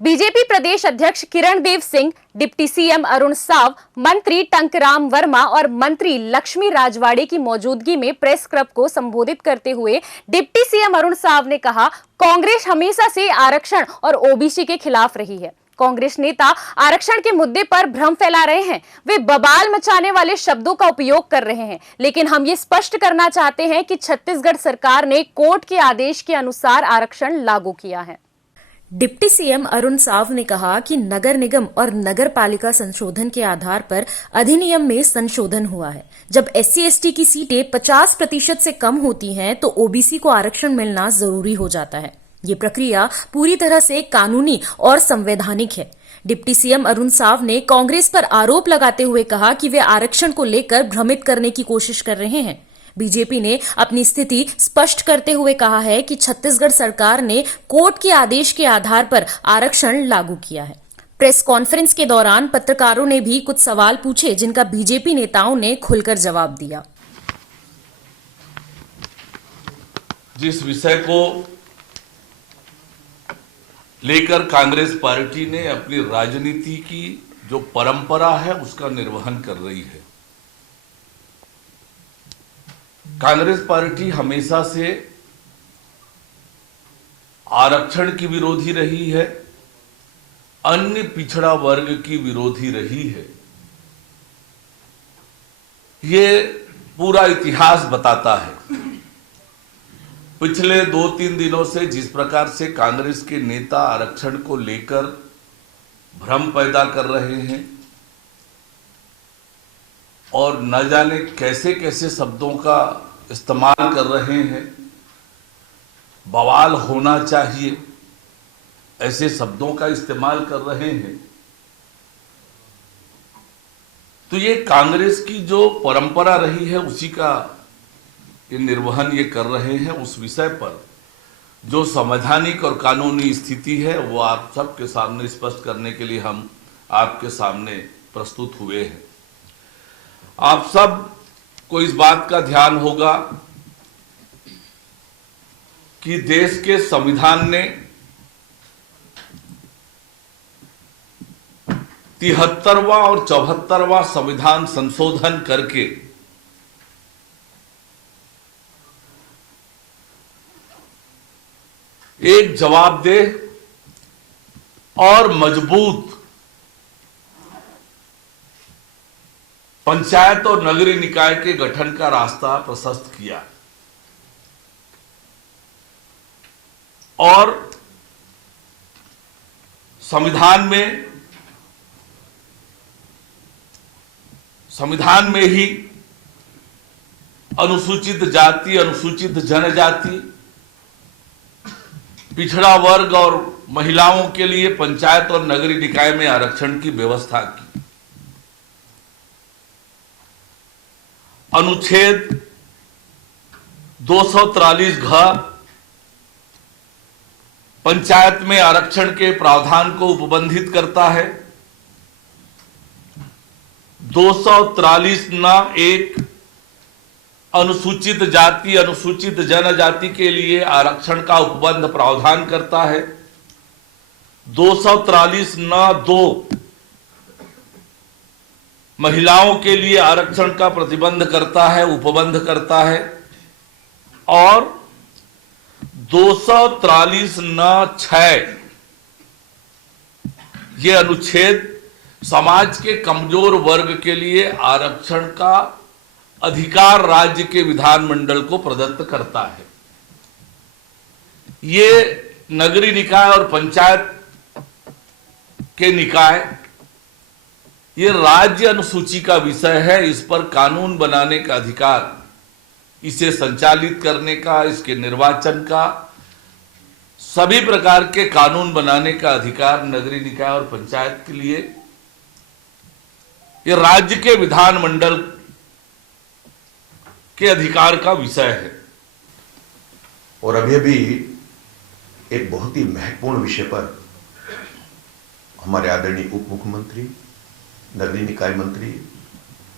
BJP प्रदेश अध्यक्ष Kirandev Singh, deputy CM Arun Sao, मंत्री टंकराम वर्मा और मंत्री लक्ष्मी राजवाड़े की मौजूदगी में प्रेस क्लब को संबोधित करते हुए डिप्टी सीएम अरुण साव ने कहा, कांग्रेस हमेशा से आरक्षण और ओबीसी के खिलाफ रही है। कांग्रेस नेता आरक्षण के मुद्दे पर भ्रम फैला रहे हैं। वे बवाल मचाने वाले शब्दों का उपयोग कर रहे हैं, लेकिन हम ये स्पष्ट करना चाहते हैं कि छत्तीसगढ़ सरकार ने कोर्ट के आदेश के अनुसार आरक्षण लागू किया है। डिप्टी सीएम अरुण साव ने कहा कि नगर निगम और नगर पालिका संशोधन के आधार पर अधिनियम में संशोधन हुआ है। जब SC/ST की सीटें 50% से कम होती हैं तो ओबीसी को आरक्षण मिलना जरूरी हो जाता है। ये प्रक्रिया पूरी तरह से कानूनी और संवैधानिक है। डिप्टी सीएम अरुण साव ने कांग्रेस पर आरोप लगाते हुए कहा कि वे आरक्षण को लेकर भ्रमित करने की कोशिश कर रहे हैं। बीजेपी ने अपनी स्थिति स्पष्ट करते हुए कहा है कि छत्तीसगढ़ सरकार ने कोर्ट के आदेश के आधार पर आरक्षण लागू किया है। प्रेस कॉन्फ्रेंस के दौरान पत्रकारों ने भी कुछ सवाल पूछे, जिनका बीजेपी नेताओं ने खुलकर जवाब दिया। जिस विषय को लेकर कांग्रेस पार्टी ने अपनी राजनीति की जो परंपरा है उसका निर्वहन कर रही है। कांग्रेस पार्टी हमेशा से आरक्षण की विरोधी रही है, अन्य पिछड़ा वर्ग की विरोधी रही है। ये पूरा इतिहास बताता है। पिछले 2-3 दिनों से जिस प्रकार से कांग्रेस के नेता आरक्षण को लेकर भ्रम पैदा कर रहे हैं और न जाने कैसे कैसे शब्दों का इस्तेमाल कर रहे हैं, बवाल होना चाहिए ऐसे शब्दों का इस्तेमाल कर रहे हैं, तो ये कांग्रेस की जो परंपरा रही है उसी का ये निर्वहन ये कर रहे हैं। उस विषय पर जो संवैधानिक और कानूनी स्थिति है वो आप सबके सामने स्पष्ट करने के लिए हम आपके सामने प्रस्तुत हुए हैं। आप सब को इस बात का ध्यान होगा कि देश के संविधान ने 73वां और 74वां संविधान संशोधन करके एक जवाबदेह और मजबूत पंचायत और नगरीय निकाय के गठन का रास्ता प्रशस्त किया और संविधान में ही अनुसूचित जाति, अनुसूचित जनजाति, पिछड़ा वर्ग और महिलाओं के लिए पंचायत और नगरीय निकाय में आरक्षण की व्यवस्था की। अनुच्छेद 243 घ पंचायत में आरक्षण के प्रावधान को उपबंधित करता है। 243 न 1 अनुसूचित जाति, अनुसूचित जनजाति के लिए आरक्षण का उपबंध प्रावधान करता है। 243 न 2 महिलाओं के लिए आरक्षण का प्रतिबंध करता है, उपबंध करता है। और 243 न 6 ये अनुच्छेद समाज के कमजोर वर्ग के लिए आरक्षण का अधिकार राज्य के विधानमंडल को प्रदत्त करता है। ये नगरीय निकाय और पंचायत के निकाय ये राज्य अनुसूची का विषय है। इस पर कानून बनाने का अधिकार, इसे संचालित करने का, इसके निर्वाचन का, सभी प्रकार के कानून बनाने का अधिकार नगरीय निकाय और पंचायत के लिए ये राज्य के विधानमंडल के अधिकार का विषय है। और अभी एक बहुत ही महत्वपूर्ण विषय पर हमारे आदरणीय उप मुख्यमंत्री, नगरीय निकाय मंत्री,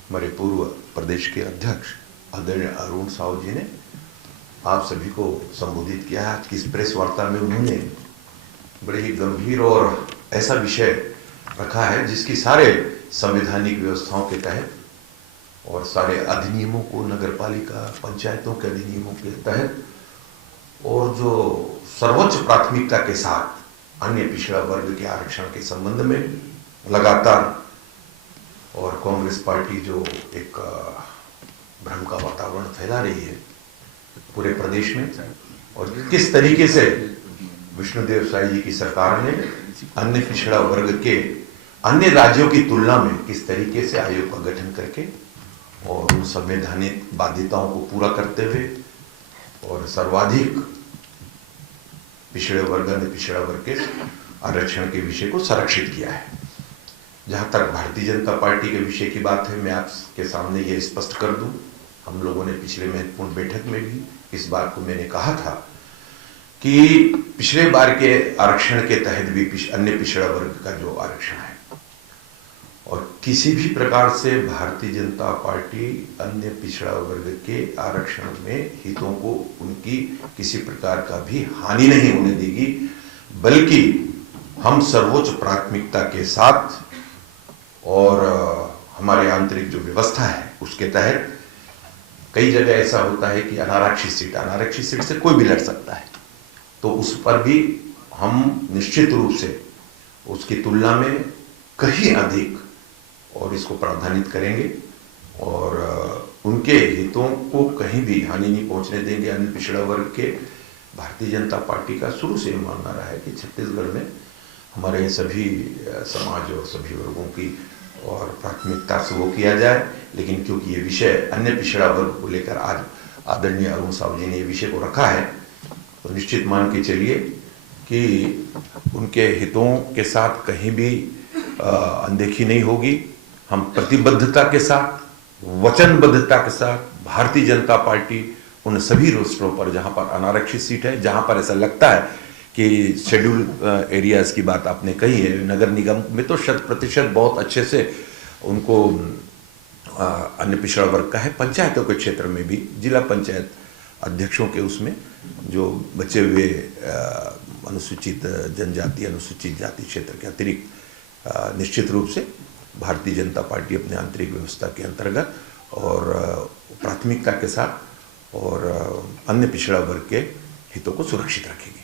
हमारे पूर्व प्रदेश के अध्यक्ष आदरणीय अरुण साव जी ने आप सभी को संबोधित किया है। आज की इस प्रेस वार्ता में उन्होंने बड़े ही गंभीर और ऐसा विषय रखा है जिसकी सारे संवैधानिक व्यवस्थाओं के तहत और सारे अधिनियमों को, नगर पालिका पंचायतों के अधिनियमों के तहत, और जो सर्वोच्च प्राथमिकता के साथ अन्य पिछड़ा वर्ग के आरक्षण के संबंध में लगातार, और कांग्रेस पार्टी जो एक भ्रम का वातावरण फैला रही है पूरे प्रदेश में, और किस तरीके से विष्णुदेव साई जी की सरकार ने अन्य पिछड़ा वर्ग के अन्य राज्यों की तुलना में किस तरीके से आयोग का गठन करके और उन संवैधानिक बाध्यताओं को पूरा करते हुए और सर्वाधिक पिछड़े वर्ग, अन्य पिछड़ा वर्ग के आरक्षण के विषय को संरक्षित किया है। जहां तक भारतीय जनता पार्टी के विषय की बात है, मैं आपके सामने ये स्पष्ट कर दूं, हम लोगों ने पिछले महत्वपूर्ण बैठक में भी इस बात को मैंने कहा था कि पिछले बार के आरक्षण के तहत भी अन्य पिछड़ा वर्ग का जो आरक्षण है, और किसी भी प्रकार से भारतीय जनता पार्टी अन्य पिछड़ा वर्ग के आरक्षण में हितों को उनकी किसी प्रकार का भी हानि नहीं होने देगी, बल्कि हम सर्वोच्च प्राथमिकता के साथ और हमारे आंतरिक जो व्यवस्था है उसके तहत, कई जगह ऐसा होता है कि अनारक्षित सीट से कोई भी लड़ सकता है, तो उस पर भी हम निश्चित रूप से उसकी तुलना में कहीं अधिक और इसको प्रावधानित करेंगे और उनके हितों को कहीं भी हानि नहीं पहुंचने देंगे। अन्य पिछड़ा वर्ग के भारतीय जनता पार्टी का शुरू से मानना रहा है कि छत्तीसगढ़ में हमारे सभी समाज और सभी वर्गों की और प्राथमिकता से वो किया जाए, लेकिन क्योंकि ये विषय अन्य पिछड़ा वर्ग को लेकर आज आदरणीय अरुण साव जी ने ये विषय को रखा है, तो निश्चित मान के चलिए कि उनके हितों के साथ कहीं भी अनदेखी नहीं होगी। हम प्रतिबद्धता के साथ, वचनबद्धता के साथ भारतीय जनता पार्टी उन सभी रोस्टरों पर जहां पर अनारक्षित सीट है, जहां पर ऐसा लगता है कि शेड्यूल एरियाज की बात आपने कही है, नगर निगम में तो 100% बहुत अच्छे से उनको अन्य पिछड़ा वर्ग का है। पंचायतों के क्षेत्र में भी जिला पंचायत अध्यक्षों के उसमें जो बचे हुए अनुसूचित जनजाति, अनुसूचित जाति क्षेत्र के अतिरिक्त निश्चित रूप से भारतीय जनता पार्टी अपने आंतरिक व्यवस्था के अंतर्गत और प्राथमिकता के साथ और अन्य पिछड़ा वर्ग के हितों को सुरक्षित रखेगी।